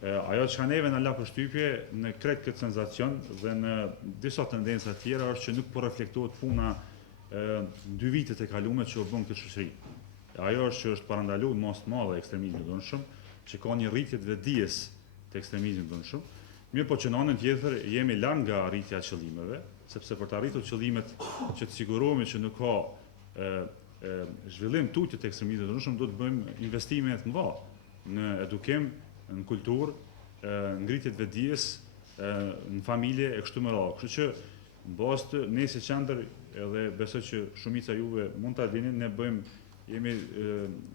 Ajo që ka neve në la përshtypje në krejt këtë senzacion dhe në disa tendenca tjera është që nuk po reflektohet puna 2 vitet e kalume që u bën këtë shoqëri. Ajo është që është parandaluar mos të madhe ekstremizmi i dhunshëm, që ka një rritje të vetdijes të ekstremizmit të dhunshëm. Mirë po që në anën tjetër jemi larg nga arritja e qëllimeve, sepse për të arritur qëllimet që të sigurohemi që nuk ka zhvillim tutje të ekstremizmit të dhunshëm, do të bëjmë investime të mëdha në edukim, në kulturë, ngritje të vetdijes, në familje e kështu me radhë. Kështu që në bazë të ne si qendër edhe besoj që shumica juve mund ta dini, ne jemi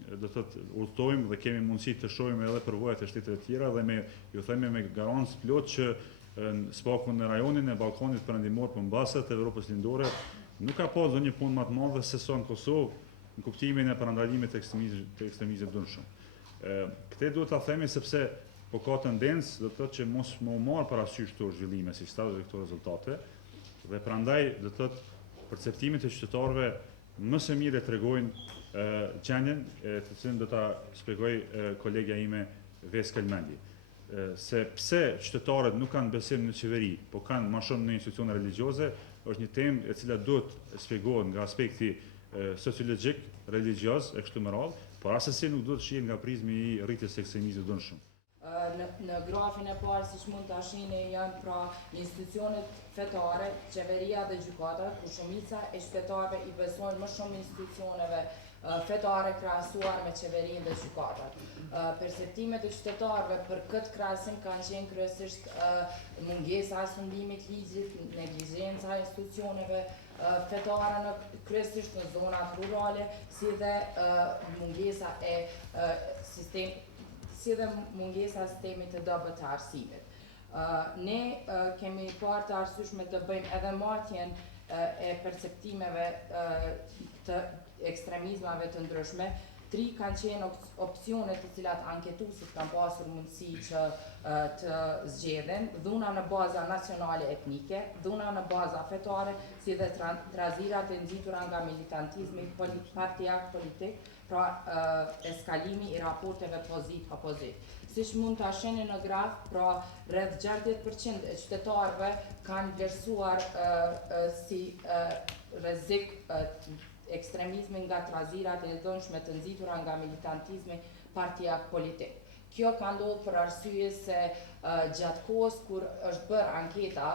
do të thotë udhtojmë dhe kemi mundësi të shohim edhe përvojat e shteteve të tjera dhe ju themi me garancë plot që në spakun në rajonin e Ballkanit Perëndimor përmbase të Evropës Lindore nuk ka pasur ndonjë punë më të madhe se sa në Kosovë në kuptimin e parandalimit të ekstremizmit të dhunshëm. Këtë duhet ta themi sepse po ka tendencë do të thotë që mos më u marr parasysh këto zhvillime si stadë dhe këto rezultate dhe prandaj do të thotë perceptimet e qytetarëve më së miri tregojnë gjendjen të cilën do ta shpjegoj kolegja ime Veska Elmendi. Se pse qytetarët nuk kanë besim në qeveri, po kanë më shumë në institucione religjioze, është një temë e cila duhet shpjegohet nga aspekti sociologjik, religjioz e kështu me radhë, por asesi nuk duhet shihet nga prizmi i rritjes së ekstremizmit të dhunshëm. Në grafin e parë, siç mund ta shihni, janë pra institucionet fetare, qeveria dhe gjykata, ku shumica e qytetarëve i besojnë më shumë institucioneve fetare krahasuar me qeverinë dhe gjykatat. Perceptimet e qytetarëve për këtë krahasim kanë qenë kryesisht mungesa e fundimit ligjit, neglizhenca e institucioneve fetare kryesisht në zonat rurale, si dhe mungesa e sistemit të dobët të arsimit. Ne kemi parë të arsyeshme të bëjmë edhe marrëdhënien e perceptimeve të ekstremizmave të ndryshme. 3 kanë qenë opsionet të cilat anketuesit kanë pasur mundësi që të zgjedhin: dhuna në baza nacionale etnike, dhuna në baza fetare, si dhe trazirat e nxitura nga militantizmi partijak politik, pra eskalimi i raporteve pozit-opozit. Siç mund ta shihni në graf, pra rreth 60% e qytetarëve kanë vlerësuar si rrezik ekstremizmin nga trazirat e dhunshme të nxitura nga militantizmi partijak politik. Kjo ka ndodhur për arsye se gjatë kohës kur është bërë anketa,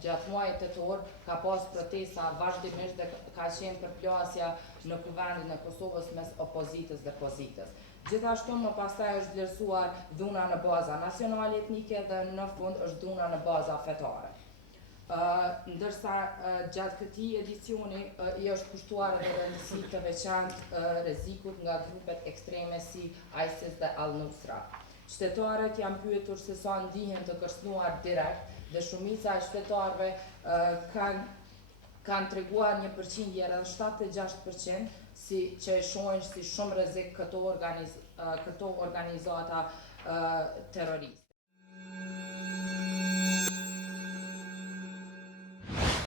gjatë muajit tetor, ka pas protesta vazhdimisht dhe ka qenë përplasja në kuvendin e Kosovës mes opozitës dhe pozitës. Gjithashtu më pastaj është vlerësuar dhuna në baza nacionale etnike dhe në fund është dhuna në baza fetare. Ndërsa gjatë këtij edicioni i është kushtuar edhe rëndësi të veçantë rrezikut nga grupet ekstreme si ISIS dhe Al-Nusra. Qytetarët janë pyetur se sa ndihen të kërcënuar direkt dhe shumica e qytetarëve kanë treguar një përqindje rreth 76% që e shohin si shumë rrezik këto organizata terroriste.